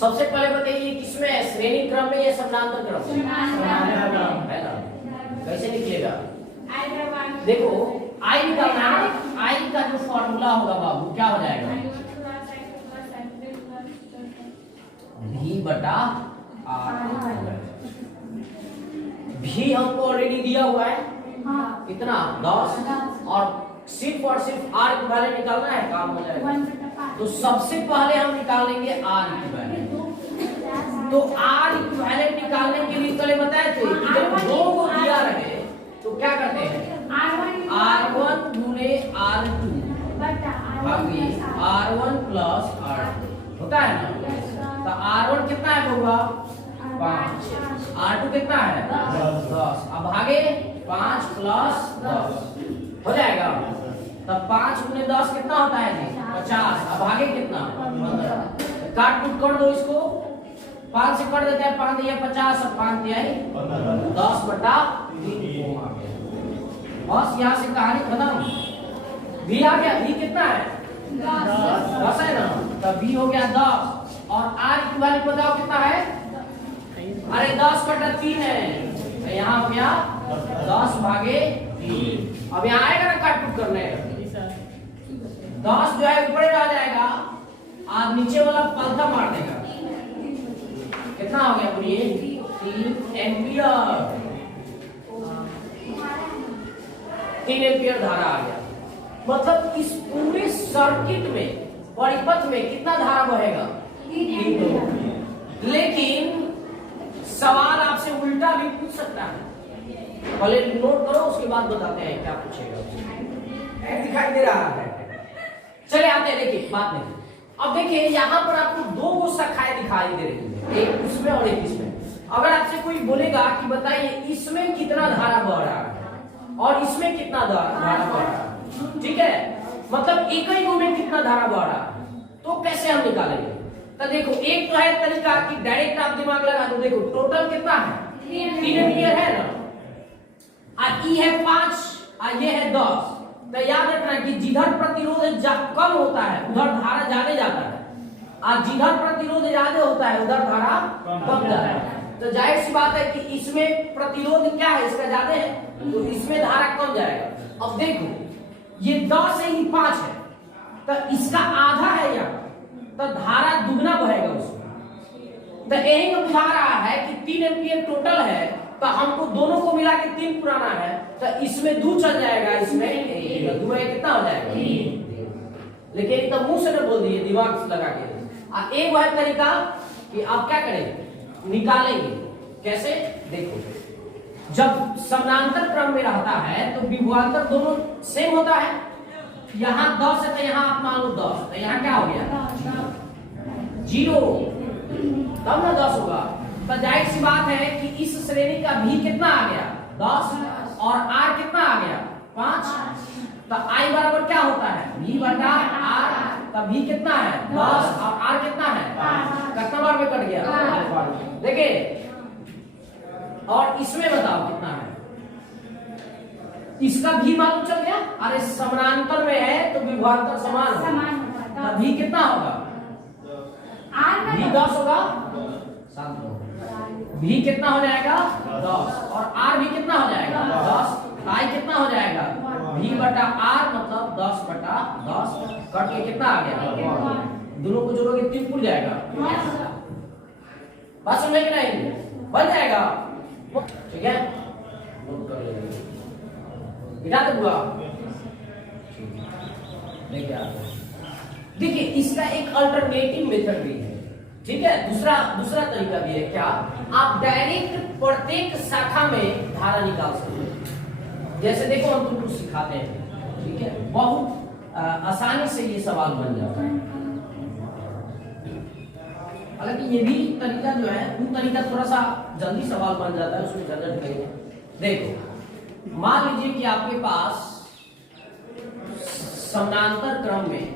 सबसे पहले बताइए किसमें है, श्रेणी क्रम में या समानांतर क्रम में? है ना? कैसे निकलेगा? देखो आई निकालना है, आई का जो फॉर्मूला होगा बाबू क्या हो जाएगा? भी बटा आर। भी हमको ऑलरेडी दिया हुआ है कितना 10 और सिर्फ आर इक्विवेलेंट निकालना है, काम हो जाएगा। तो सबसे पहले हम निकालेंगे आर इक्विवेलेंट। तो आर इक्विवेलेंट निकालने के लिए पहले बताए थे कि जब दो को दिया रहे तो क्या करते हैं, R1 गुने R2 भागी R1 प्लस R2 होता है ना। तो R1 कितना है होगा 5, R2 कितना है 10, अब भागे 5 प्लस 10 हो जाएगा। तब 5 गुने 10 कितना होता है जी 50, अब भागे कितना 15। काट कूट कर दो इसको, 5 से कट देते हैं, 5 दिया 50 और 5 दिया 10 बटा 3। बस यहाँ से कहानी खत्म। भी आ गया, भी कितना है 10 है ना, तब भी हो गया 10 और आर इक्विवेलेंट बताओ कितना है, अरे 10 बटा 3 है, तो यहाँ हो गया 10 भागे 3। अब यहाँ आएगा ना काट कूट करने, 10 जो है ऊपर आ जाएगा और नीचे वाला पलथा मार देगा, कितना हो गया बोलिए 3 एम्पियर। 3 एम्पियर धारा आ गया। मतलब इस पूरे सर्किट में परिपथ में कितना धारा बहेगा 3। लेकिन सवाल आपसे उल्टा भी पूछ सकता है, पहले नोट करो उसके बाद बताते हैं क्या पूछेगा। दिखाई दे रहा है, चले आते हैं देखिए बात नहीं। अब देखिए यहाँ पर आपको 2 शाखाएं दिखाई दे रही है, एक इसमें और एक इसमें। अगर आपसे कोई बोलेगा कि बताइए इसमें कितना धारा बह रहा है और इसमें कितना धारा बह रहा है, ठीक है, मतलब एक ही में कितना धारा बह रहा है, तो कैसे हम निकालेंगे? तो देखो एक तो है तरीका कि डायरेक्ट आप दिमाग लगा दो, देखो टोटल कितना है 3 एम्पियर है ना, ई है 5 और ये है 10। तो याद रखना कि जिधर प्रतिरोध कम होता है उधर धारा ज्यादा जाता है, और जिधर प्रतिरोध ज्यादा होता है उधर धारा कम जाता है। तो जाहिर सी बात है कि इसमें प्रतिरोध क्या है, इसका ज्यादा है, तो इसमें धारा कम जाएगा। अब देखो ये 10 है, ये 5 है, तो इसका आधा है यहाँ, तो धारा दुगना बहेगा उसमें। तो यही में बुझा रहा है कि 3 एम्पियर टोटल है, तो हमको दोनों को मिला के 3 पुराना है, तो इसमें 2 चल जाएगा, इसमें 2 कितना हो जाएगा 3। लेकिन तो मुंह से न बोल दिए, दिमाग से लगा के। एक वह तरीका कि आप क्या करेंगे, निकालेंगे कैसे, देखो जब समानांतर क्रम में रहता है तो विभवांतर दोनों सेम होता है। यहाँ 10 है तो यहाँ आप मान लो 10, तो यहाँ क्या हो गया 0, तब ना 10 होगा। तो जाहिर सी बात है कि इस श्रेणी का भी कितना आ गया 10 और आर कितना आ गया 5। तो आई बराबर क्या होता है भी बटा आर, तो भी कितना है 10 और आर कितना है 5। कितना बार में कट गया देखिए। और इसमें बताओ कितना है, इसका भी मालूम चल गया, अरे समानांतर में है तो विभवांतर समान होगा, भी कितना होगा भी 10 होगा, भी कितना हो जाएगा 10 और आर भी कितना हो जाएगा 10। आई कितना हो जाएगा भी बटा आर, मतलब 10 बटा 10 कट के कितना आ गया, दोनों को जोड़ोगे 3 खुल जाएगा। बात समझे कि नहीं, बन जाएगा, ठीक है बिठा दे बुआ। देखिए इसका एक अल्टरनेटिव मेथड भी है, ठीक है, दूसरा तरीका भी है, क्या आप डायरेक्ट प्रत्येक शाखा में धारा निकाल सकते हैं। जैसे देखो हम तुमको सिखाते हैं, ठीक है, बहुत आसानी से ये सवाल बन जाता है। हालांकि ये भी तरीका जो है वो तरीका थोड़ा सा जल्दी सवाल बन जाता है, उसमें झंझट नहीं है। देखो मान लीजिए कि आपके पास समानांतर क्रम में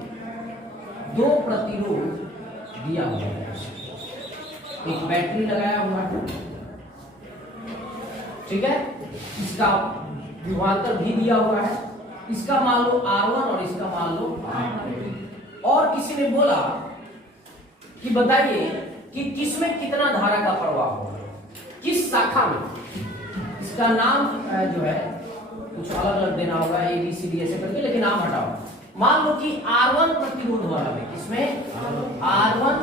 2 प्रतिरोध दिया हुआ है, एक बैटरी लगाया हुआ है, ठीक है, इसका विभवांतर भी दिया हुआ है, इसका मान लो R1 और इसका मान लो R2। और किसी ने बोला कि बताइए कि किसमें कितना धारा का प्रवाह होगा, किस शाखा में। इसका नाम जो है कुछ अलग अलग देना होगा, ए बी सी डी ऐसे करके, लेकिन नाम हटाओ। मान लो कि R1 प्रतिरोध वाला में, किसमें R1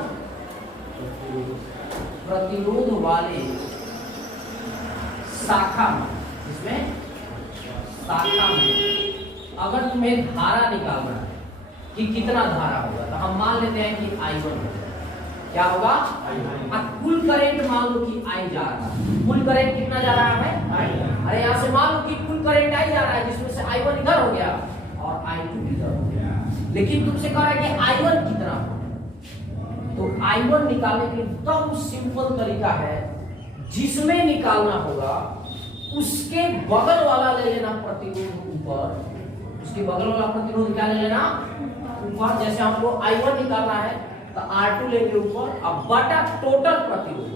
प्रतिरोध वाले शाखा में, इसमें शाखा में अगर तुम्हें धारा निकालना है कि कितना धारा होगा, तो हम मान लेते हैं कि I1 होगा। क्या होगा? कुल करंट मान लो कि I जा रहा है। कुल करंट कितना जा रहा है? अरे यहाँ से मान लो कि कुल करंट I जा रहा है, जिसमें से I1 इधर हो गया और I2 इधर हो गया। लेकिन तुमसे कह रहा है कि I1 कितना हो, तो I1 निकालने के लिए एकदम सिंपल तरीका है, जिसमें निकालना होगा उसके बगल वाला ले लेना प्रतिरोध ऊपर, उसके बगल वाला प्रतिरोध क्या ले लेना ऊपर। जैसे हमको I1 निकालना है तो R2 लेंगे ऊपर, अब बटा टोटल प्रतिरोध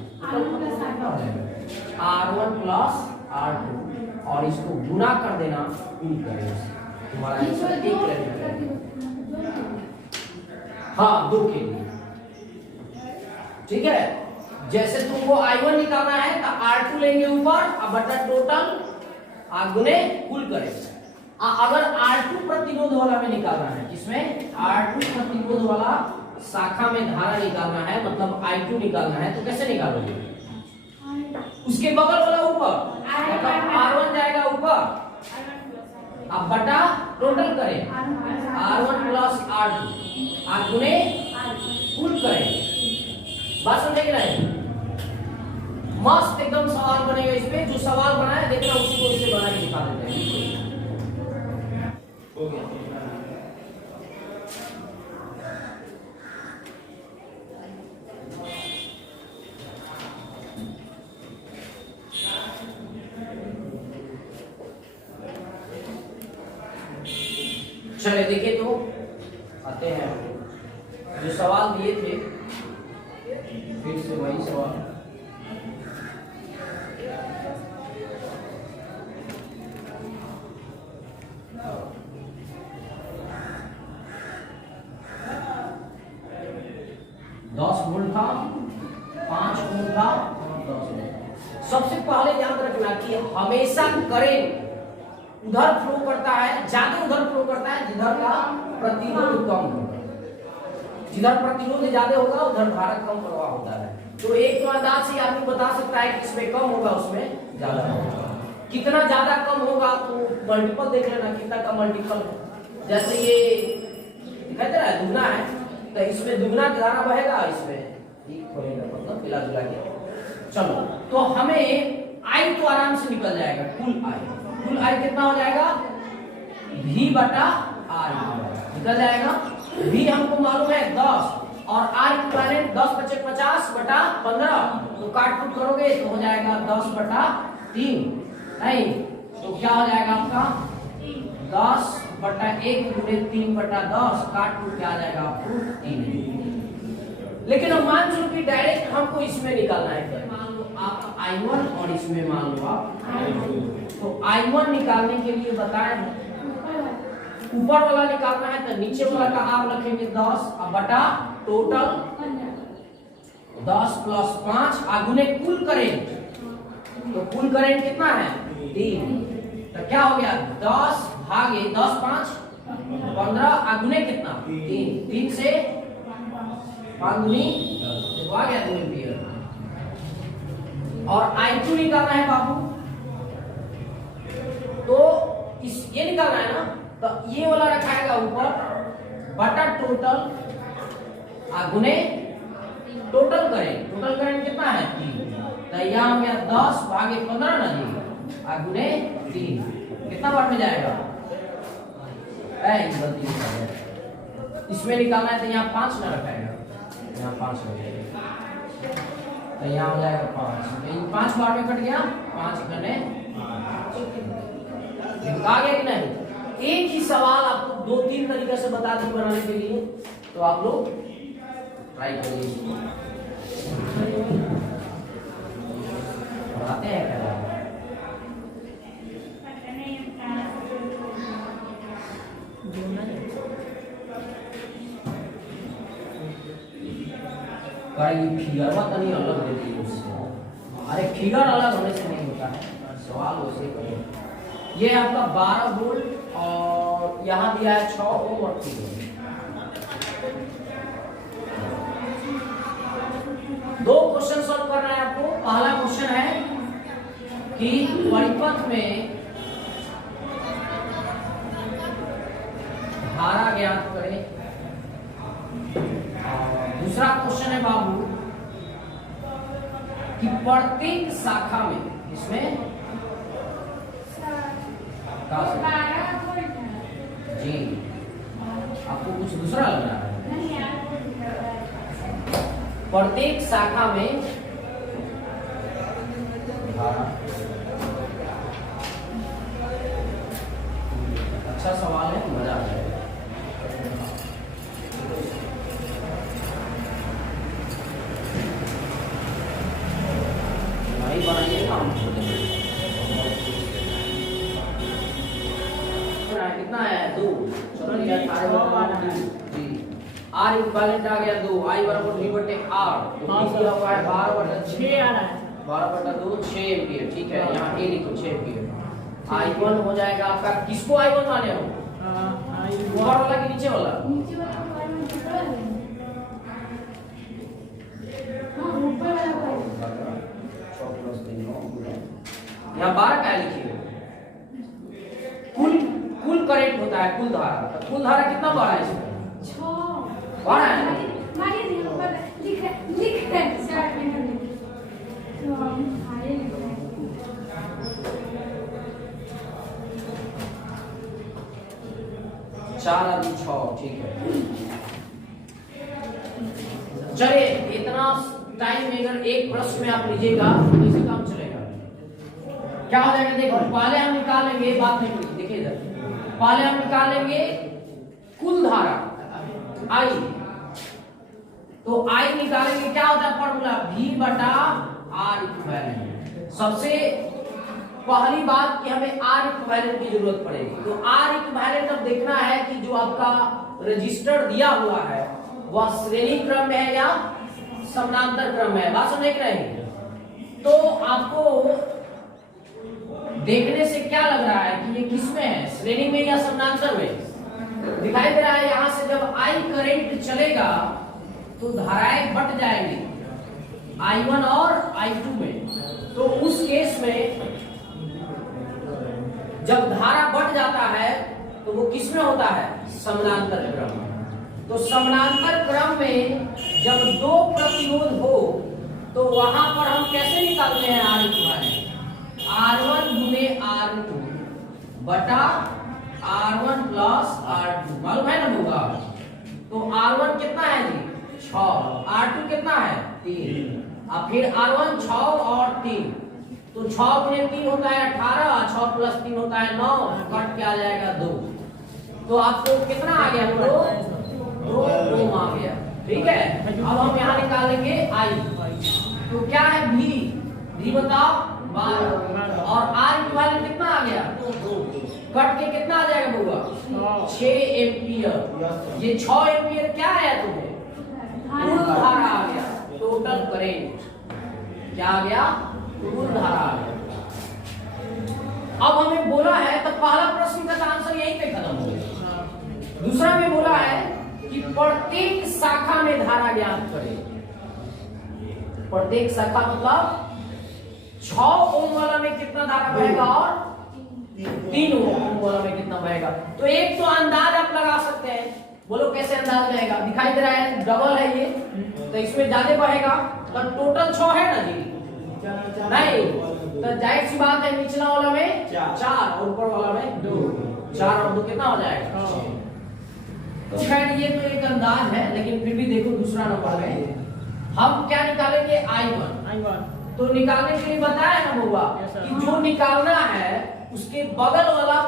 R1 प्लस R2 और इसको गुना कर देना कुल करंट। तुम्हारा आंसर एक करंट, हाँ 2 के लिए, ठीक है। जैसे तुमको I1 निकालना है तो R2 लेंगे ऊपर, अब बटा टोटल गुने कुल करंट। अगर R2 प्रतिरोध वाला में निकालना है, किसमें R2 प्रतिरोध वाला शाखा में धारा निकालना है, मतलब I2 निकालना है, तो कैसे निकालोगे? उसके बगल वाला ऊपर, मतलब R1 जाएगा ऊपर, अब बटा टोटल करें R1 प्लस R2 गुने कुल करें। बात समझे कि नहीं? मस्त एकदम सवाल बनेगा इसमें। जो सवाल बनाया देखना, उसी को इसे बना के दिखा देते हैं। हो गया। चले देखिए, तो आते हैं जो सवाल दिए थे, फिर से वही सवाल। था 5 वोल्ट था 10 वोल्ट। सबसे पहले याद रखना कि हमेशा करंट उधर फ्लो करता है, ज्यादा उधर फ्लो करता है जिधर का प्रतिरोध कम होगा। जिधर प्रतिरोध ज्यादा होगा उधर धारा कम प्रवाह होता है। तो एक तो अंदाज से आदमी बता सकता है कि इसमें कम होगा उसमें ज्यादा होगा। कितना ज्यादा कम होगा तो मल्टीपल देख लेना, कितना का मल्टीपल। जैसे ये दिखाई दे रहा है दुगना है, तो इसमें दुगना धारा बहेगा, इसमें ठीक होएगा, मतलब मिला जुला के। चलो, तो हमें आई तो आराम से निकल जाएगा। कुल आई कितना हो जाएगा? V बटा R निकल जाएगा। V हमको मालूम है 10 और R इक्विवेलेंट 10 × 50 बटा 15, तो काट कूट करोगे तो हो जाएगा 10 बटा 3। नहीं तो क्या हो जाएगा आपका 10 बटा 1 गुणे 3 बटा 10, काट कूट क्या आ जाएगा आपको 3। लेकिन अब मान लो कि डायरेक्ट हमको इसमें निकालना है, मान लो आप I1 और इसमें मान लो आप I2। तो I1 निकालने के लिए बताएं, ऊपर वाला निकालना है तो नीचे वाला का आप रखेंगे 10 और बटा टोटल 10 + 5 गुने कुल करेंट। तो कुल करेंट कितना है 3, तो क्या हो गया 10 भागे 10 5 15 गुने कितना 3 से 5 दूनी तो आ गया 2 एम्पीयर। और I2 निकालना है बाबू, तो इस ये निकालना है ना, तो ये वाला रखाएगा ऊपर बटा टोटल गुने टोटल करंट कितना है 3, तो यहाँ हो गया 10 भागे 15 ना जी गुने 3, कितना बार में जाएगा इसमें निकालना है तो यहाँ 5 ना रखाएगा, यहाँ 5 रखेगा, तो यहाँ हो जाएगा 5, 5 बार में कट गया 5 करने आ गया कि नहीं। एक ही सवाल आपको 2-3 तरीके से बता दी बनाने के लिए, तो आप लोग ट्राई करिए। पढ़ाते हैं क्या ये फिगरवा तो नहीं अलग देती है उससे। अरे फिगर अलग होने से नहीं होता है, सवाल उसे करो। ये आपका 12 वोल्ट और यहाँ दिया है 6 ओम और 3 ओम। दो क्वेश्चन सॉल्व करना है आपको। पहला क्वेश्चन है कि परिपथ में धारा ज्ञात करें। दूसरा क्वेश्चन है बाबू कि प्रत्येक शाखा में इसमें जी आपको कुछ दूसरा लग रहा है। प्रत्येक शाखा में धारा। अच्छा सवाल है, मजा आ जाएगा। कितना है 2। चलो ये 18 जी। R इक्विवेलेंट आ गया 2। I बराबर V बटे R। तो किया हुआ है 12/6 आ रहा है। 12/2 6 एम्पीयर। ठीक है, यहाँ A लिखो 6 एम्पीयर। I1 हो जाएगा आपका, किसको I1 माने हो? ऊपर वाला कि नीचे वाला? नीचे वाला यहाँ 12 क्या लिखिए? कुल करंट होता है, कुल धारा। कुल धारा कितना 12 है इसमें? 6 12 है। चार और 6। ठीक है, चलिए इतना टाइम में अगर एक प्रश्न में आप लीजिएगा तो इसे काम चलेगा। क्या हो जाएगा देखो, पहले हम निकाल लेंगे, बात नहीं हुई, देखिए इधर। पहले हम निकाल लेंगे कुल धारा I। तो I निकालेंगे, क्या होता है फॉर्मूला? V बटा R इक्विवेलेंट। सबसे पहली बात कि हमें R इक्विवेलेंट की जरूरत पड़ेगी। तो R इक्विवेलेंट अब देखना है कि जो आपका रजिस्टर दिया हुआ है वह श्रेणी क्रम में है या समानांतर क्रम में है। बात समझ रहे हैं? तो आपको देखने से क्या लग रहा है कि ये किस में है, श्रेणी में या समानांतर में? दिखाई दे रहा है यहां से जब I करंट चलेगा तो धाराएं बट जाएंगी I1 और I2 में। तो उस केस में जब धारा बढ़ जाता है तो वो किस में होता है? समानांतर क्रम। तो समानांतर क्रम में जब दो प्रतिरोध हो तो वहां पर हम कैसे निकालते हैं R इक्विवेलेंट? R1 गुने R2 बटा R1 प्लस R2। मालूम है ना होगा? तो R1 कितना है जी? 6। R2 कितना है? 3। अब फिर R1 6 और 3, तो 6 गुने 3 होता है 18, 6 प्लस 3 होता है 9, कट के आ जाएगा 2। तो आपको कितना आ गया? 2 ओम आ गया। ठीक है, अब हम यहाँ निकालेंगे I। तो क्या है? V बताओ 12 और R इक्विवेलेंट कितना आ गया? 2। कट के कितना आ जाएगा बउआ? 6 एम्पीयर। ये 6 एम्पीयर क्या है तुम्हें? कुल धारा आ गया, टोटल करंट। क्या आ गया? कुल धारा आ गया। अब हमें बोला है, तो पहला प्रश्न का आंसर यहीं पे खत्म हो गया। दूसरा में बोला है कि प्रत्येक शाखा में धारा ज्ञात करें। प्रत्येक शाखा मतलब 6 ओम वाला में कितना धारा बहेगा और 3 ओम वाला में कितना बहेगा। तो एक तो अंदाज आप लगा सकते हैं। बोलो कैसे अंदाज रहेगा? दिखाई दे रहा है डबल है ये, तो इसमें ज्यादा बहेगा। तो टोटल 6 है ना जी? नहीं, तो जाहिर सी बात है निचला वाला में 4 और ऊपर वाला में 2। 4 और 2 कितना हो जाएगा? 6। तो खैर ये तो एक अंदाज है, लेकिन फिर भी देखो दूसरा नंबर में हम क्या निकालेंगे? I1। तो निकालने के लिए बताया ना बउआ कि जो निकालना है उसके बगल वाला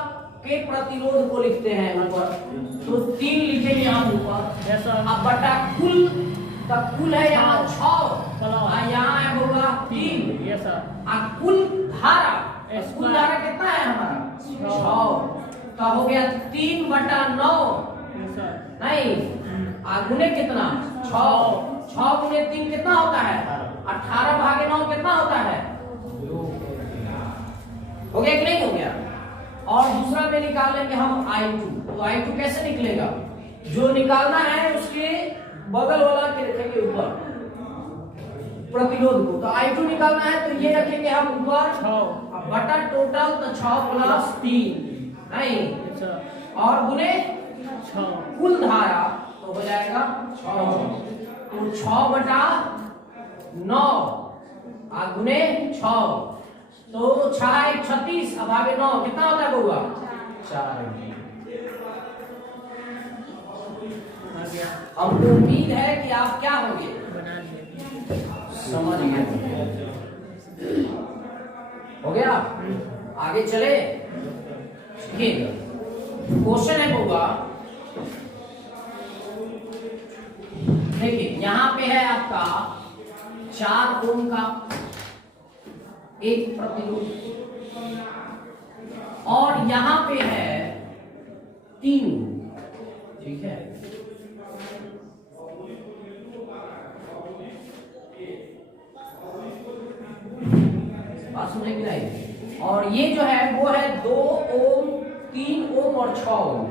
के प्रतिरोध को लिखते हैं ऊपर। तो 3 लिखेंगे यहाँ ऊपर। अब बटा कुल, तब कुल है यहाँ 6 और यहाँ है बउआ 3। कुल धारा कितना है हमारा? 6। तो हो गया 3/9। नहीं, गुने कितना? 6 6 गुने 3 कितना होता है? 18 भागे 9 कितना होता है? हो गया कि नहीं हो गया? और दूसरा में निकाल लेंगे हम I2। तो I2 कैसे निकलेगा? जो निकालना है उसके बगल वाला के रखेंगे ऊपर प्रतिरोध को। तो I2 निकालना है तो ये रखेंगे हम ऊपर 6 बटा टोटल, तो 6 प्लस 3 नहीं और गुने 6 कुल धारा तो हो जाएगा 6। तो 6 बटा 9 और गुने 6 तो 6 36 अब आगे 9 कितना होता है बउआ? 4। हमको उम्मीद है कि आप क्या होंगे समझ गए। हो गया? आगे चले। क्वेश्चन है बउआ, देखिए यहां पे है आपका 4 ओम का एक प्रतिरोध और यहां पे है 3 ओम, ठीक है। बात समझे कि नहीं? और ये जो है वो है 2 ओम, 3 ओम और 6 ओम।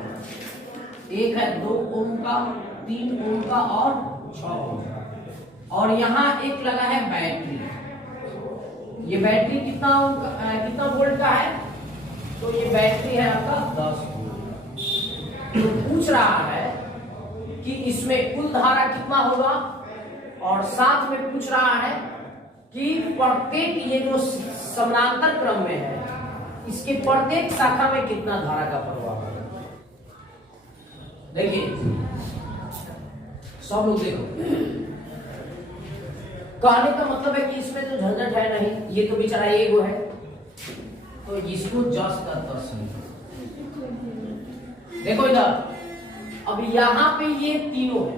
एक है 2 ओम का, 3 ओम का और 6 ओम का। और यहाँ एक लगा है बैटरी। ये बैटरी कितना वोल्ट का है? तो ये बैटरी है आपका 10 वोल्ट। तो पूछ रहा है कि इसमें कुल धारा कितना होगा और साथ में पूछ रहा है कि प्रत्येक ये जो समानांतर क्रम में है इसके प्रत्येक शाखा में कितना धारा का प्रवाह होगा। देखिए सब लोग देखो, कहने का मतलब है कि इसमें तो झंझट है नहीं, ये तो बेचारा एगो है तो इसको 10 का 10 देखो इधर। अब यहाँ पे ये तीनों है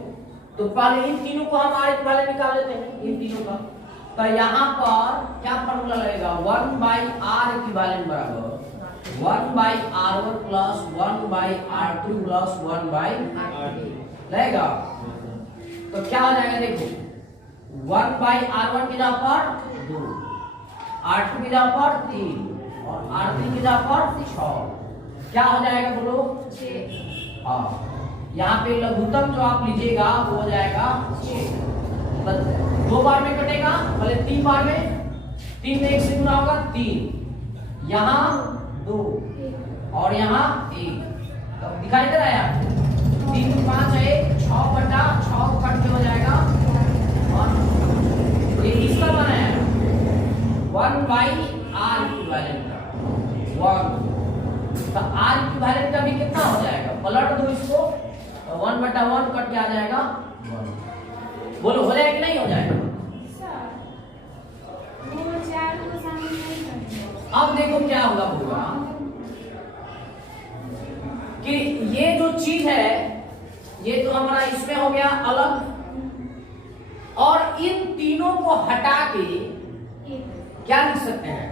तो पहले इन तीनों को हम आर इक्विवेलेंट निकाल लेते हैं इन तीनों का। तो यहाँ पर क्या फॉर्मूला लगेगा? 1/r इक्विवेलेंट बराबर 1/r1 plus 1/r2 plus 1/r3 लगेगा। तो क्या हो जाएगा? देखो 1/r1 की जगह पर 2, r2 की जगह पर 3 और r3 की जगह पर 6। क्या हो जाएगा बोलो? 6। हाँ, यहाँ पे लघुत्तम जो आप लीजिएगा वो हो जाएगा 6। 2 बार में कटेगा, भले 3 बार में, 3 में 1 से गुना होगा 3, यहाँ 2 और यहाँ 1। तब दिखाई दे रहा है आपको? 3 में 5 है 6 बटा 6 कट के हो जाएगा 1। ये इसका बनाया 1/r इक्विवेलेंट का 1। तो r इक्विवेलेंट का भी कितना हो जाएगा? पलट दो इसको, 1/1 कट के आ जाएगा 1। बोलो हो जाएगा कि नहीं हो जाएगा? अब देखो क्या होगा कि ये जो चीज है ये तो हमारा इसमें हो गया अलग, और इन तीनों को हटा के क्या लिख सकते हैं?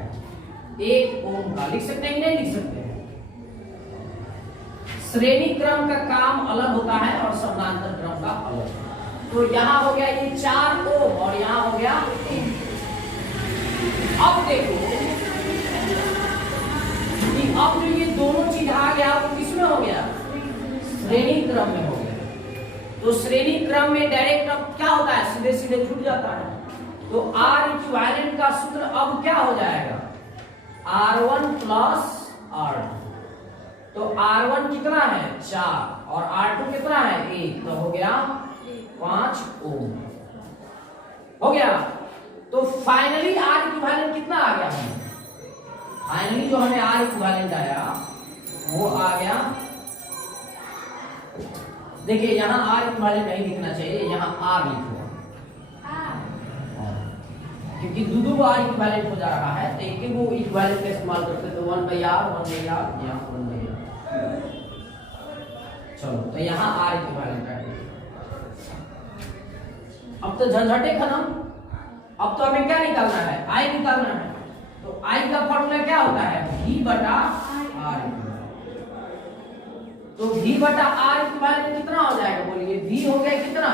1 ओम का लिख सकते हैं कि नहीं लिख सकते हैं? श्रेणी क्रम का काम अलग होता है और समानांतर क्रम का अलग। तो यहां हो गया ये 4 ओम और यहां हो गया 1। अब देखो कि अब जो ये दोनों चीज आ गया वो किसमें हो गया? श्रेणी क्रम में हो गया। तो श्रेणी क्रम में डायरेक्ट अब क्या होता है? सीधे सीधे छूट जाता है। तो R इक्विवेलेंट का सूत्र अब क्या हो जाएगा? R1 plus R2। तो R1 कितना है? 4 और R2 कितना है? 1। तो हो गया 5 ओम। हो गया। तो फाइनली R इक्विवेलेंट कितना आ गया? फाइनली जो हमें R इक्विवेलेंट आया वो आ गया, देखिए यहाँ R इक्विवेलेंट नहीं लिखना चाहिए, यहाँ R लिखो क्योंकि दो R इक्विवेलेंट हो जा रहा है। तो एक वो इक्विवेलेंट का इस्तेमाल करते तो 1/r यहाँ 1/r। चलो तो यहाँ R इक्विवेलेंट है। अब तो झंझटे खत्म। अब तो हमें क्या निकालना है? I निकालना है। तो I का फॉर्मूला क्या होता है? V/r। तो V/r इक्विवेलेंट कितना हो जाएगा बोलिए? V हो गया कितना?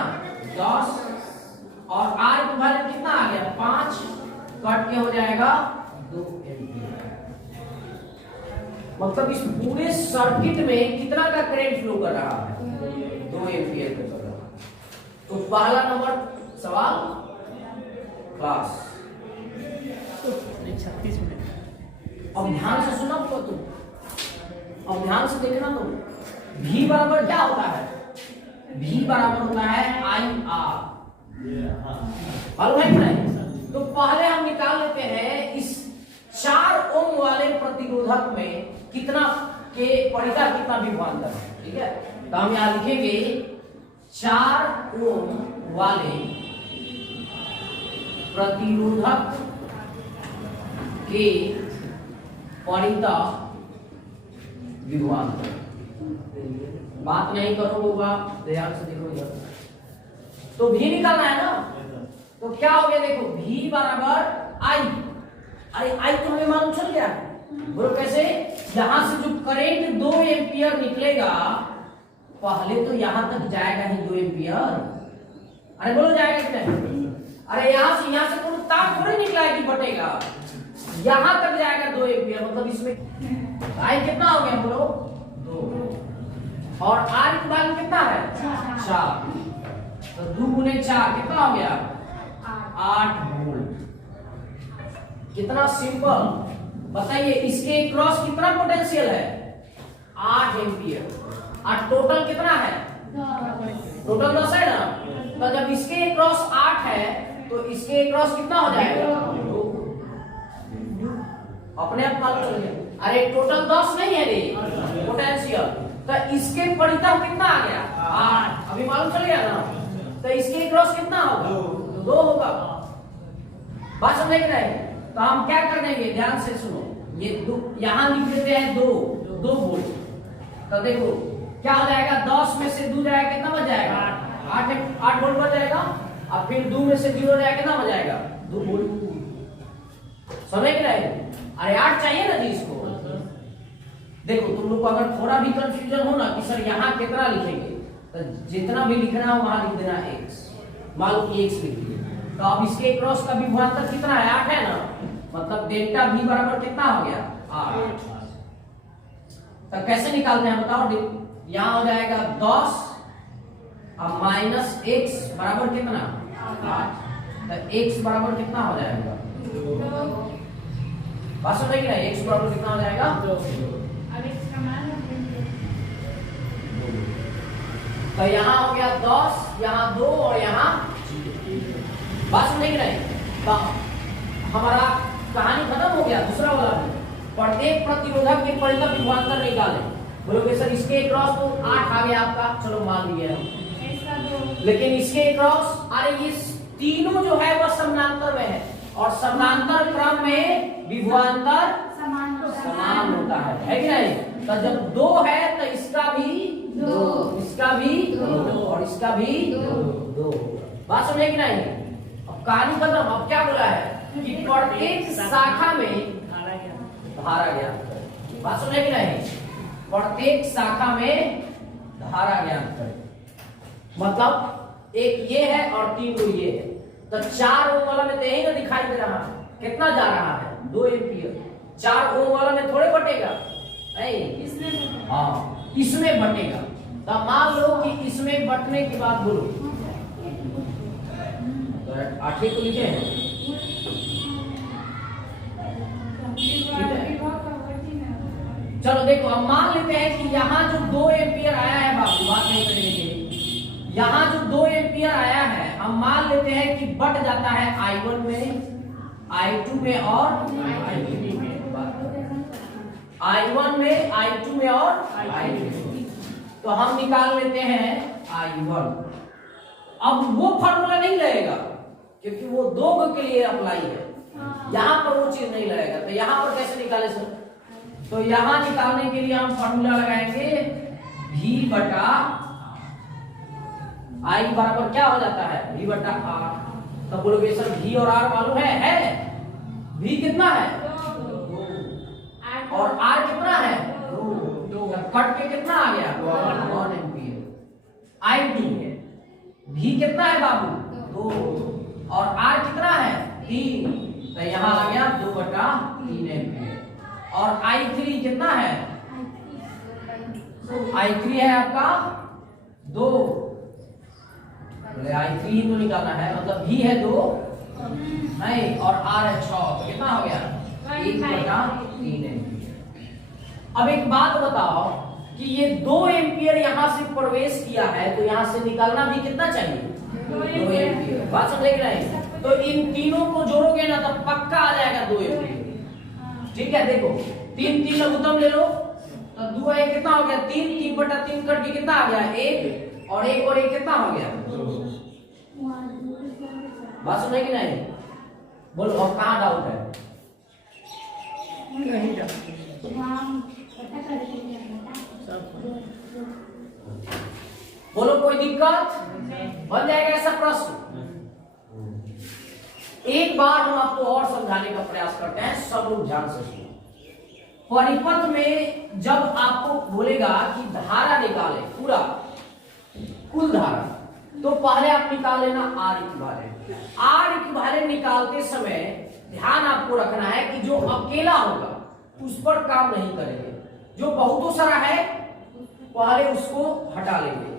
10 मतलब इस पूरे सर्किट में कितना का करंट फ्लो कर रहा है? 2 एम्पियर का कर रहा है। तो पहला नंबर सवाल क्लास। 36 मिनट। अब ध्यान से सुना तो तुम, अब ध्यान से देखना तो V बराबर क्या होता है? V बराबर होता है IR, मालूम है कि नहीं? तो पहले हम निकाल लेते हैं इस 4 ओम वाले प्रतिरोधक में कितना के परिता कितना विभवांतर है, ठीक है? तो हम यहाँ लिखेंगे 4 ओम वाले प्रतिरोधक के परिता विभवांतर। बात नहीं करो होगा, ध्यान से देखो इधर। तो भी निकालना है ना, तो क्या हो गया देखो, V बराबर I। आई तो हमें मालूम चल गया। बोलो कैसे? यहां से जो करंट 2 एम्पियर निकलेगा, पहले तो यहां तक जाएगा ही 2 एम्पियर। अरे बोलो जाएगा कि नहीं? अरे यहां से कोई तार थोड़ी निकला है कि बटेगा, यहां तक जाएगा 2 एम्पियर। मतलब इसमें आई कितना हो गया बोलो? 2। और आर की वैल्यू कितना है? 4। तो 2 गुने 4 कितना हो गया? 8 वोल्ट। कितना सिंपल, बताइए। इसके क्रॉस कितना पोटेंशियल है? 8 एम्पियर। और टोटल कितना है? टोटल 10 है ना? तो जब इसके क्रॉस 8 है तो इसके क्रॉस कितना हो जाएगा? अपने आप मालूम चल गया। अरे टोटल 10 नहीं है रे पोटेंशियल, तो इसके परिता कितना आ गया? 8। अभी मालूम चल गया ना? तो इसके क्रॉस कितना होगा? 2 होगा। बात समझ में नहीं? तो हम क्या कर देंगे, ध्यान से सुनो। ये यहां लिख देते हैं 2 वोल्ट। तो देखो क्या हो जाएगा, 10 में से 2 जाएगा कितना बच जाएगा? 8 वोल्ट बच जाएगा। और फिर 2 में से 0 जाएगा कितना बच जाएगा? 2 वोल्ट। समझ के नहीं? अरे 8 चाहिए ना जी इसको। देखो तुम लोग को अगर थोड़ा भी कंफ्यूजन हो ना कि सर यहाँ कितना लिखेंगे, तो जितना भी लिखना हो वहां लिख देना x। मालूम x लिख दिए। तो अब इसके क्रॉस का विभवांतर कितना है? 8 है ना? मतलब डेल्टा V बराबर कितना हो गया? 8। तो कैसे निकालते हैं बताओ? यहाँ हो जाएगा 10 और माइनस x बराबर कितना? 8। तो x बराबर कितना हो जाएगा? बात समझ में नहीं? x बराबर कितना हो जाएगा? 2। तो यहाँ हो गया 10, यहाँ 2 और यहाँ। बात समझ में नहीं? तो हमारा कहानी खत्म हो गया। दूसरा वाला भी, प्रत्येक प्रतिरोधक के परिता विभवांतर निकालें। बोलोगे सर इसके क्रॉस तो 8 आ गया आपका, चलो मान लिया हम। लेकिन इसके क्रॉस, अरे ये तीनों जो है वह समानांतर में है, और समानांतर क्रम में विभवांतर समान होता है कि नहीं? तो जब 2 है तो इसका भी 2, इसका भी 2 और इसका भी 2। बात समझे कि नहीं? अब कहानी खत्म। अब क्या बोला है कि प्रत्येक शाखा में धारा ज्ञान करें। बात समझे कि नहीं? प्रत्येक शाखा में धारा ज्ञान करें। मतलब एक ये है और 3 गो ये है। तो 4 ओम वाला में तो यही ना दिखाई दे रहा है, कितना जा रहा है? 2 एम्पियर। 4 ओम वाला में थोड़े बटेगा, नहीं, हाँ इसमें बटेगा। तो मान लो कि इसमें बटने की बात बोलो, तो 8 को लिखे हैं, ठीक है? चलो देखो, अब मान लेते हैं कि यहाँ जो 2 एम्पियर आया है, बाबू बात नहीं करेंगे, यहाँ जो 2 एम्पियर आया है, हम मान लेते हैं कि बट जाता है I1 में, I2 में और I3 में। I1 में, I2 में और I3 में। तो हम निकाल लेते हैं I1। अब वो फार्मूला नहीं लगेगा क्योंकि वो 2 के लिए अप्लाई है, यहाँ पर वो चीज नहीं लगेगा। तो यहाँ पर कैसे निकाले सर? तो यहाँ निकालने के लिए हम फार्मूला लगाएंगे V बटा I बराबर क्या हो जाता है? V बटा R। तो बोलोगे सर V और R मालूम है? V कितना है? 2 और R कितना है? 2। कट के कितना आ गया? 1 एम्पियर। I2 है, V कितना है बाबू? 2 और R कितना है? 3। तो यहाँ आ गया 2 बटा 3 एम्पियर। और I3 कितना है? I3 है आपका 2, बोले I3 ही तो निकालना है, मतलब V है 2 नहीं और R है 6, तो कितना हो गया 1/3 एम्पियर। अब एक बात बताओ कि ये 2 एम्पियर यहाँ से प्रवेश किया है तो यहाँ से निकालना भी कितना चाहिए 2 एम्पियर। बात समझ रहे हैं? तो इन तीनों को जोड़ोगे ना तो पक्का आ जाएगा 2 एम्पियर। ठीक है, देखो 3 लघुत्तम ले लो तो 2 है कितना हो गया 3, 3/3 करके कितना आ गया 1 और 1 कितना हो गया 2। बात सुन रहे कि नहीं? बोलो और कहाँ डाउट है? बोलो कोई दिक्कत? बन जाएगा ऐसा प्रश्न? एक बार हम आपको और समझाने का प्रयास करते हैं, सब लोग ध्यान से सुनो। परिपथ में जब आपको बोलेगा कि धारा निकाले पूरा कुल धारा, तो पहले आप निकाल लेना R इक्विवेलेंट। R इक्विवेलेंट निकालते समय ध्यान आपको रखना है कि जो अकेला होगा उस पर काम नहीं करेंगे, जो बहुतों सारा है पहले उसको हटा लेंगे।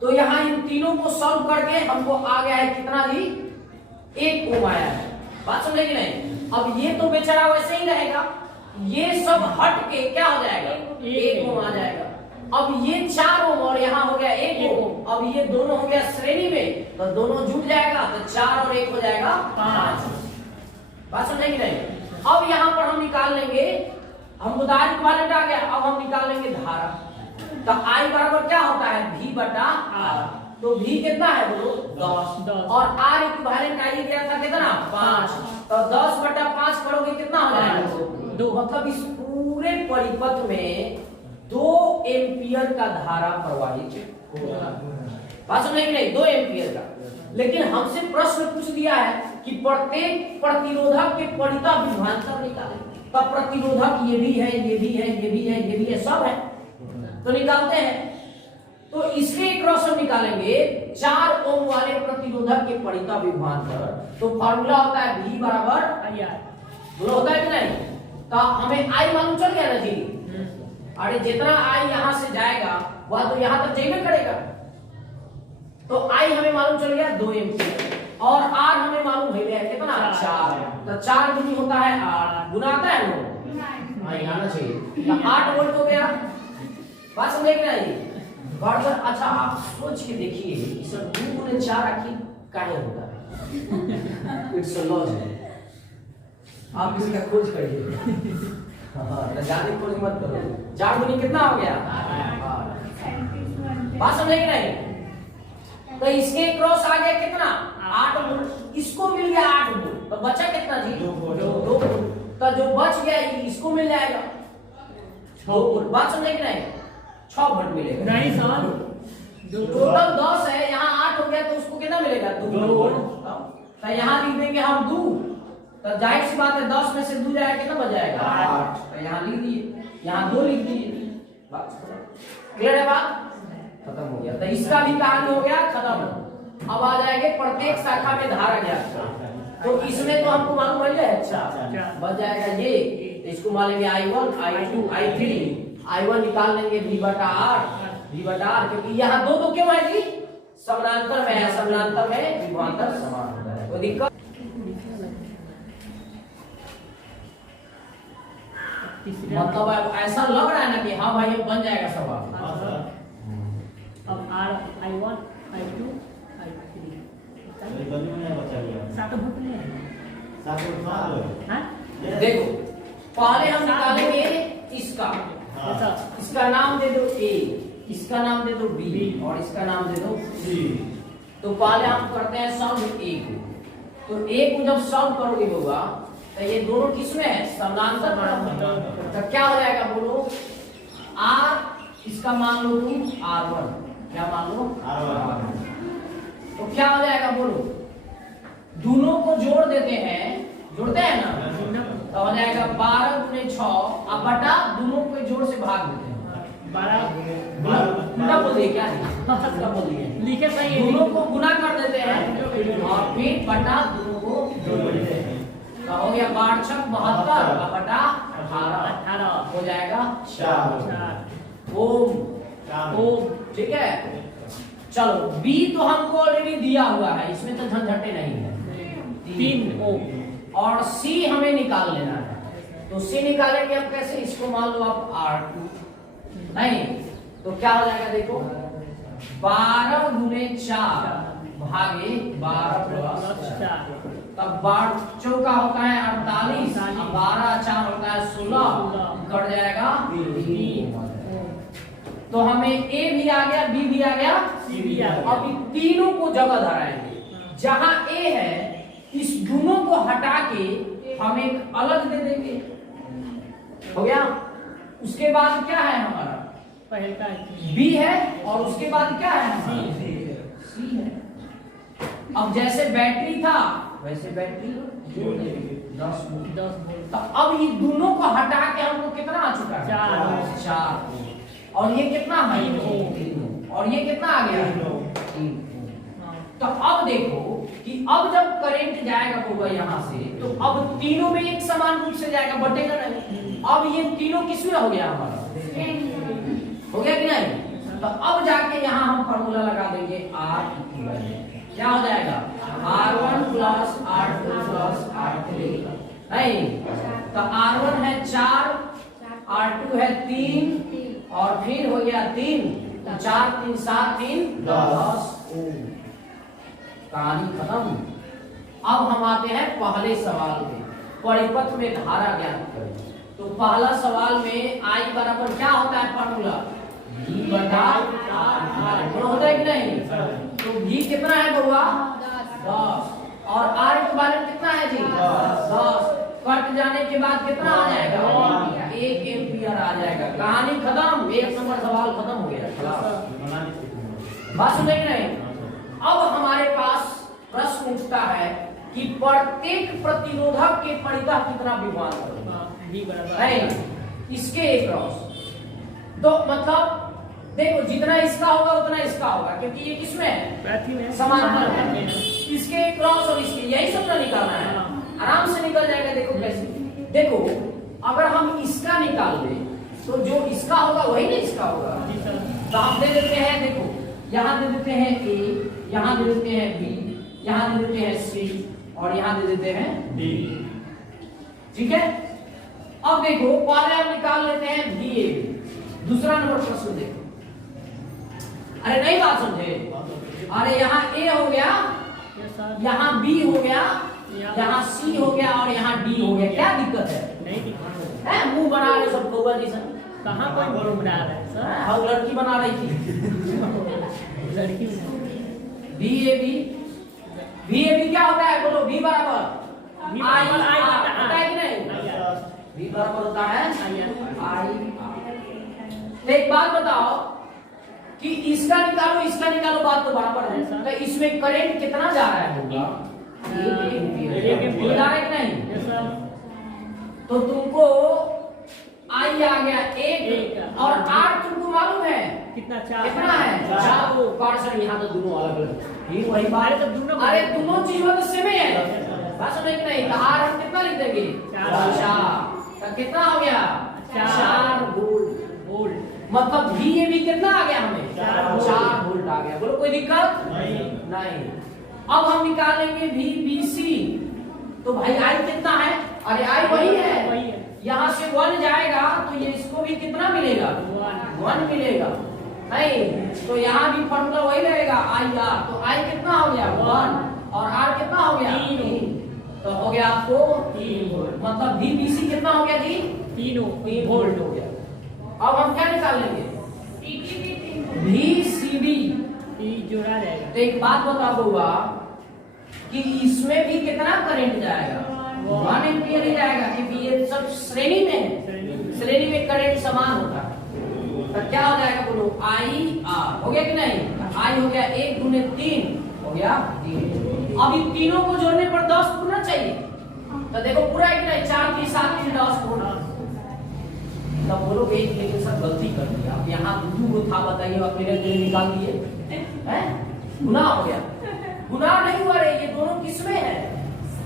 तो यहां इन तीनों को सॉल्व करके हमको आ गया है कितना जी 1 ओम आया है। बात समझे कि नहीं? अब ये तो बेचारा वैसे ही रहेगा, ये सब हट के क्या हो जाएगा 1 ओम आ जाएगा। अब ये 4 ओम और यहाँ हो गया 1 ओम, अब ये दोनों हो गया श्रेणी में तो दोनों जुड़ जाएगा तो 4 और 1 हो जाएगा 5। बात समझे कि नहीं? अब यहाँ पर हम निकाल लेंगे, हमको धारा इक्विवेलेंट आ गया, अब हम निकाल लेंगे धारा। तो I बराबर क्या होता है V/R, तो V कितना है बोलो 10 और R इक्विवेलेंट आ गया था कितना 5, तो 10/5 करोगे कितना हो जाएगा 2। मतलब इस पूरे परिपथ में 2 एम्पियर का धारा प्रवाहित होगा। बात समझे कि नहीं? 2 एम्पियर का। लेकिन हमसे प्रश्न पूछ दिया है कि प्रत्येक प्रतिरोधक के परिता विभवांतर निकालें। तो प्रतिरोधक ये भी है, ये भी है, ये भी है, ये भी है, सब है तो निकालते हैं। तो इसके क्रॉस हम निकालेंगे 4 ओम वाले प्रतिरोधक के परिता विभवांतर। तो फार्मूला होता है V बराबर IR, बोलो होता है कि नहीं? तो हमें I मालूम चल गया ना जी। अरे जितना I यहाँ से जाएगा वह तो यहाँ तक जाइए करेगा, तो I हमें मालूम चल गया 2 एम्पियर और R हमें मालूम हो गया कितना 4, तो 4 गुनी होता है 8, गुना आता है वो आना चाहिए, तो 8 वोल्ट हो गया। बात समझे कि नहीं? बराबर। अच्छा आप सोच के देखिए कि सब 2 गुने 4 आखिर काहे होता है? इट्स अ लॉजिक, आप इसका खोज करिए। हां जाने खोज मत करो। 4 गुनी कितना हो गया 8। बात समझे कि नहीं? तो इसके क्रॉस आ गया कितना 8 वोल्ट, इसको मिल गया 8 वोल्ट, तो बचा कितना जी 2 वोल्ट। तो जो बच गया इसको मिल जाएगा 6 वोल्ट। बात समझे कि नहीं? 6 वोल्ट मिलेगा नहीं सर, टोटल 10 है, यहाँ 8 हो गया तो उसको कितना मिलेगा 2 वोल्ट। तो यहाँ लिख देंगे हम 2, तो जाहिर सी बात है 10 में से 2 जाएगा कितना बच जाएगा 8, तो यहाँ लिख दिए, यहाँ 2 लिख दिए। क्लियर है बात? खत्म हो गया। तो इसका भी कहानी हो गया खत्म। अब आ जाएंगे प्रत्येक शाखा में धारा ज्ञात। तो इसमें तो हमको मालूम है अच्छा बच जाएगा ये, इसको मान लेंगे I1 I2 I3, I1 निकाल लेंगे V/R, क्योंकि यहाँ 2 क्यों है जी समानांतर में है, समानांतर में विभवांतर समान होता है। कोई दिक्कत? मतलब ऐसा लग रहा है ना कि हाँ भाई बन जाएगा सवाल। अब I1 I2 I3 देखो पहले हम निकालेंगे इसका नाम दे दो A, इसका नाम दे दो B और इसका नाम दे दो C। तो पहले हम करते हैं सॉल्व A को। तो A को जब सॉल्व करोगे होगा तो ये दोनों किसमें है समानांतर में, तो क्या हो जाएगा बोलो R, इसका मान लो तुम R1, क्या मान लो R1, तो क्या हो जाएगा बोलो दोनों को जोड़ देते हैं, जोड़ते हैं ना, तो हो जाएगा 12 गुने 6 अब बटा दोनों को जोड़ से भाग देते हैं 12 बोल दिए क्या बोल दिए लिखे सही है, दोनों को गुना कर देते हैं और फिर बटा दोनों को जोड़ देते हैं, तो हो गया 12 × 6 72 बटा 18 हो जाएगा 4। ओम। ओम। ठीक है, चलो बी तो हमको ऑलरेडी दिया हुआ है, इसमें तो झंझटे नहीं है। 3 ओम। और सी हमें निकाल लेना है, तो सी निकालेंगे अब कैसे, इसको मान लो आप R2, नहीं तो क्या हो जाएगा देखो, 12 गुने 4 भागे 12 प्लस 4, तब 12 चौका होता है 48, 12 4 होता है 16, कट जाएगा 3। तो हमें ए भी आ गया, बी भी आ गया, सी भी आ गया। अब इन तीनों को जगह धराएंगे, जहां ए है इस दोनों को हटा के हम एक अलग दे देंगे, हो गया। उसके बाद क्या है हमारा, पहले का बी है, और उसके बाद क्या है सी है। अब जैसे बैटरी था वैसे बैटरी जोड़ देंगे 10 वोल्ट। 10 वोल्ट। तो अब ये दोनों को हटा के हमको कितना आ चुका है, 4। और ये कितना है, 3 और ये कितना आ गया, 3। तो अब देखो कि अब जब करंट जाएगा होगा यहाँ से, तो अब तीनों में एक समान रूप से जाएगा, बटेगा नहीं। अब ये तीनों किसमें हो गया हमारा, हो गया कि नहीं। तो अब जाके यहाँ हम फॉर्मूला लगा देंगे R इक्वल क्या हो जाएगा, R1 plus R2 plus R3, नहीं तो R1 है 4, R2 है 3, और फिर हो गया 3, 4 3 7 3 10 ओम। कहानी खत्म। अब हम आते हैं पहले सवाल में, परिपथ में धारा ज्ञात करें। तो पहला सवाल में I बराबर क्या होता है फॉर्मूला, V बटा R होता है कि नहीं। तो V कितना है बउआ, 10, और R के बारे में कितना है जी, 10। कट जाने के बाद कितना आ जाएगा, 1 एम्पियर आ जाएगा। कहानी खत्म, 1 नंबर सवाल खत्म हो गया। बात सुने कि नहीं। अब हमारे पास प्रश्न उठता है कि प्रत्येक प्रतिरोधक के परितः कितना विभवान है, इसके क्रॉस। तो मतलब देखो जितना इसका होगा उतना इसका होगा, क्योंकि ये किसमें है, समांतर है। इसके क्रॉस और इसके, यही सब निकालना है, आराम से निकल जाएगा। देखो कैसे, देखो अगर हम इसका निकाल दें तो जो इसका होगा वही ना इसका होगा। तो हम दे देते हैं, देखो यहाँ दे देते हैं A, यहाँ दे देते हैं B, यहाँ दे देते हैं C, और यहाँ दे देते हैं D। ठीक है, अब देखो पहले हम निकाल लेते हैं VAB। दूसरा नंबर प्रश्न देखो, अरे नहीं बात समझे, अरे यहाँ A हो गया, यहाँ B हो गया, यहाँ C हो गया, और यहाँ D हो गया। क्या दिक्कत है, नहीं मुंह बना रहे सब कौवा जी सर, कहाँ कोई मुंह बना रहा है सर, हम लड़की बना रही थी लड़की। VAB क्या होता है बोलो, V बराबर I होता है कि नहीं, V बराबर होता है I। तो एक बात बताओ कि इसका निकालो इसका निकालो, बात तो बराबर है। तो इसमें करंट कितना जा रहा है, होगा 1 एम्पियर जा रहा है कि नहीं। तो तुमको I आ गया 1, और R तुमको मालूम है कितना, 4 कितना है, 4। पार्सल यहाँ तो दोनों अलग अलग, ये वही बात है। अरे दोनों चीज तो सेम ही है, बात समझ में नहीं। R हम कितना लिख देंगे, 4। कितना हो गया, 4 वोल्ट। मतलब VAB कितना आ गया हमें, 4 वोल्ट आ गया। बोलो कोई दिक्कत नहीं। अब हम निकालेंगे VBC। तो भाई I कितना है, अरे I वही है, यहाँ से 1 जाएगा तो ये इसको भी कितना मिलेगा, 1 मिलेगा। नहीं तो यहाँ भी फॉर्मूला वही रहेगा IR। तो I कितना हो गया 1, और R कितना हो गया 3। तो हो गया आपको 3 वोल्ट। मतलब VBC कितना हो गया जी, 3 वोल्ट हो गया। अब हम क्या निकाल लेंगे, VCB जोड़ा जाएगा। तो एक बात बता दूंगा कि इसमें भी कितना करंट जाएगा, 1 एम्पियर ही जाएगा, क्योंकि ये सब श्रेणी में है, श्रेणी में करंट समान होता है। तो क्या हो जाएगा बोलो, IR हो गया कि नहीं। I हो गया 1 गुने 3 हो गया 3। अब इन तीनों को जोड़ने पर 10 पूरा चाहिए। तो देखो पूरा है कि नहीं, 4 3 7 3 10 पूरा। तब बोलो लेकिन सर गलती कर दी आप, यहाँ 2 था बताइए, आप मेरे लिए निकाल दिए हैं, गुनाह हो गया। गुनाह नहीं हुआ रे, ये दोनों किसमें है,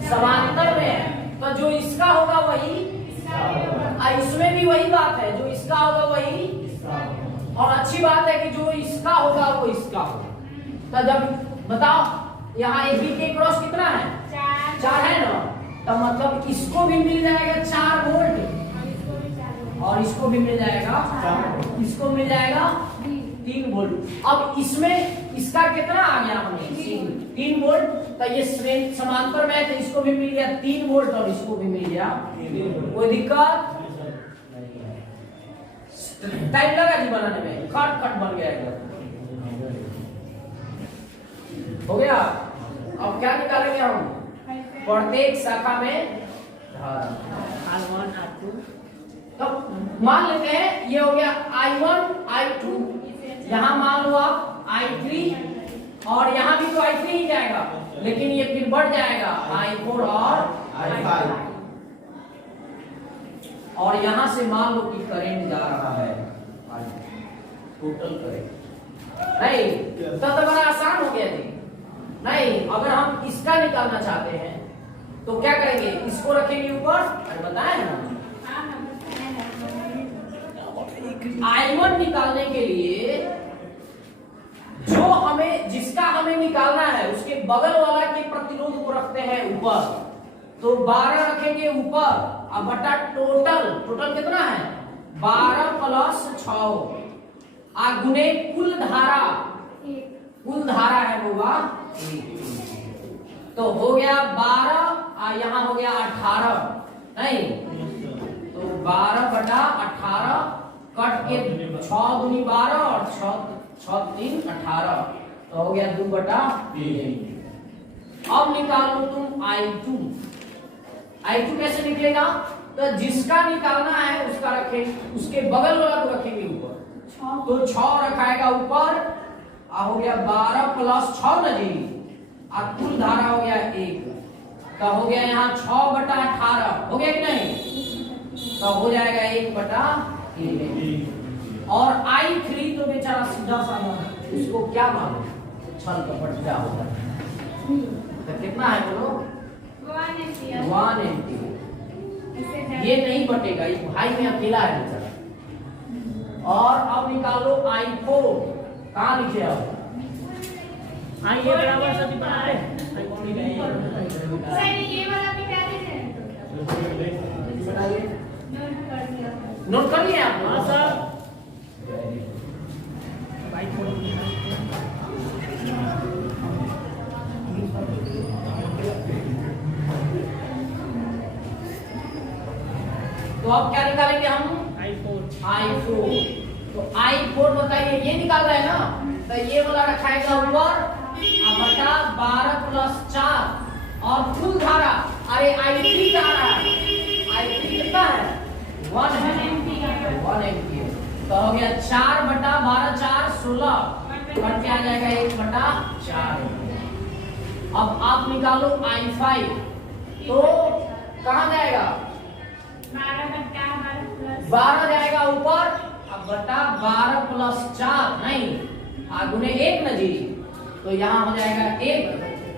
समांतर में है। तो जो इसका होगा वही, इसमें भी वही बात है, जो इसका होगा वही अच्छी बात है कि जो इसका होगा वो इसका होगा। तो जब बताओ यहाँ ए बी के क्रॉस कितना है 4 है ना, तो मतलब इसको भी मिल जाएगा 4 वोल्ट और इसको भी मिल जाएगा, इसको मिल जाएगा 3 वोल्ट। अब इसमें इसका कितना आ गया हमें 3 वोल्ट, तो ये समांतर में है तो इसको भी मिल गया 3 वोल्ट और इसको भी मिल गया। कोई दिक्कत टाइम लगा जी बनाने में, खट खट बन गया एकदम। हो गया। अब क्या निकालेंगे हम प्रत्येक शाखा में R1 R2। तो मान लेते हैं ये हो गया I1 I2, यहाँ मान लो आप I3 और यहाँ भी तो I3 ही जाएगा, लेकिन ये फिर बढ़ जाएगा I4 और I5 और यहाँ से मान लो कि करंट जा रहा है टोटल करंट। नहीं तो बड़ा आसान हो गया जी। नहीं, अगर हम इसका निकालना चाहते हैं तो क्या करेंगे, इसको रखेंगे ऊपर, बताया ना I1 निकालने के लिए जो हमें जिसका हमें निकालना है उसके बगल वाला के प्रतिरोध को रखते हैं ऊपर, तो 12 रखेंगे ऊपर और बटा टोटल कितना है 12 प्लस 6 गुने कुल धारा है होगा, तो हो गया 12 और यहाँ हो गया 18, नहीं तो 12 बटा 18 कट के 6 दूनी 12 और 6 3 18, तो हो गया 2 बटा 3। अब निकालो तुम I2 कैसे निकलेगा, तो जिसका निकालना है उसका रखें, उसके बगल वाला को रखेंगे ऊपर, तो 6 रखाएगा ऊपर हो गया 12 प्लस 6 ना जी, और कुल धारा हो गया 1, तो हो गया यहाँ 6 बटा 18 हो गया कि नहीं, तो हो जाएगा 1 बटा 3। और I3 तो बेचारा सीधा साधा, इसको क्या मानो छल कपट क्या होता है, तो कितना है बोलो 1 एम्पीयर। ये नहीं बटेगा, ये भाई में अकेला है बेचारा। और अब निकालो I4, कहाँ लिखे आप ये बराबर सभी बना है सर ये वाला भी क्या दे नोट कर लिया आप? हाँ सर। भाई तो अब क्या निकालेंगे हम I4। तो I4 बताइए, ये निकाल रहे हैं ना, तो ये वाला रखाएगा ऊपर बटा 12 प्लस 4 और कुल धारा, अरे I3 जा रहा है, I3 कितना है 1 एम्पीयर, तो हो गया 4 बटा 12 4 16 कट के आ जाएगा 1 बटा 4। अब आप निकालो I5, तो कहाँ जाएगा 12 जाएगा ऊपर, अब बटा 12 प्लस 4 नहीं गुने 1 ना जी, तो यहाँ हो जाएगा 1,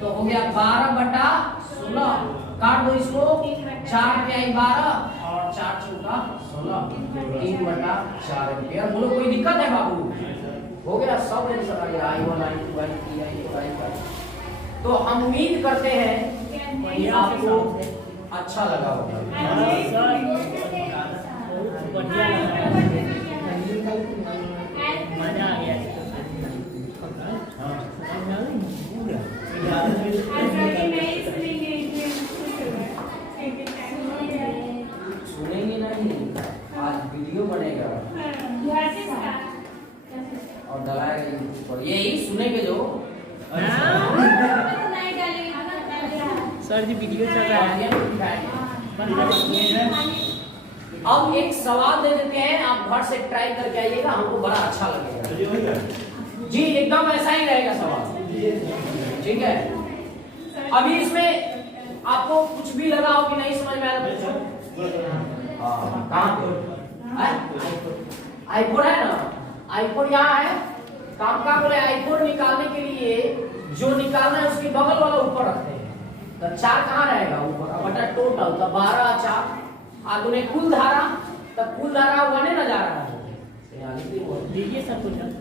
तो हो गया 12 बटा 16, काट दो इसको, 4 पे आई 12 और 4 चौका 16, 3 बटा 4 एम्पीयर। बोलो कोई दिक्कत है बाबू? हो गया, सब आंसर आ गया I1 I2 I3 I4 I5। तो हम उम्मीद करते हैं कि आपको अच्छा लगा होगा। मजा आ गया। सुनेंगे नहीं, आज वीडियो बनेगा और डलाएगा यूट्यूब पर, यही सुनेंगे जो सर जी वीडियो चल रहा है। अब एक सवाल दे देते हैं, आप घर से ट्राई करके आइएगा, हमको बड़ा अच्छा लगेगा जी, एकदम ऐसा ही रहेगा सवाल, ठीक है। अभी इसमें आपको कुछ भी लगा हो कि नहीं समझ में आया तो पूछो। कहाँ पे I4 है ना, I4 यहाँ है, काम का बोले I4 निकालने के लिए जो निकालना है उसके बगल वाला ऊपर रखते हैं, तो 4 कहाँ रहेगा ऊपर, बटा टोटल, तो 12 4 आगुने कुल धारा, तब कुल धारा 1 ना जा रहा है, दीजिए सब कुछ आप।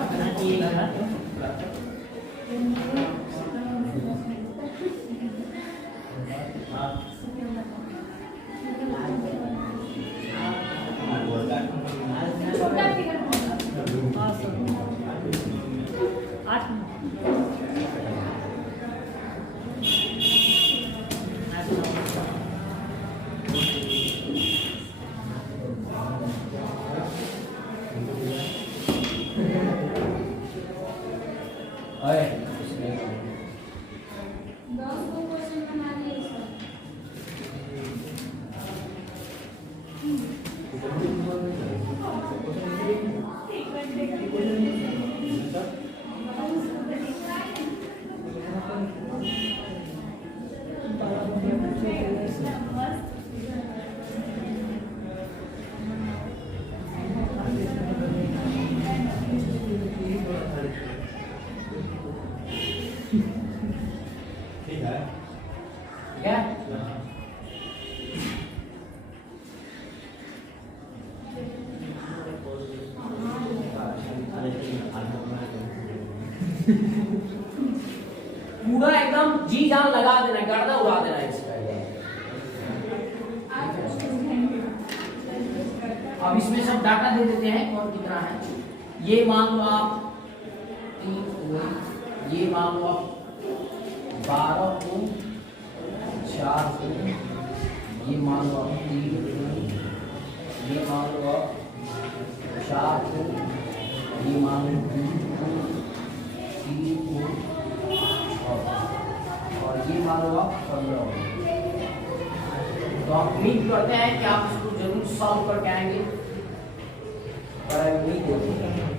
अपना दिएगा। हाँ सर 8 अरे ठीक है क्या पूरा एकदम जी जान लगा देना, गर्दा उड़ा देना इसका एकदम। अब इसमें सब डाटा दे देते हैं कौन कितना है। ये मान लो आप 3 ये मान लो आप 12 को 4 को, ये मान लो आप 3 ये मान लो आप 4 को, ये मान लो 3 को और ये मान लो आप 15 को। तो आप उम्मीद करते हैं कि आप इसको जरूर सॉल्व करके आएंगे, पर उम्मीद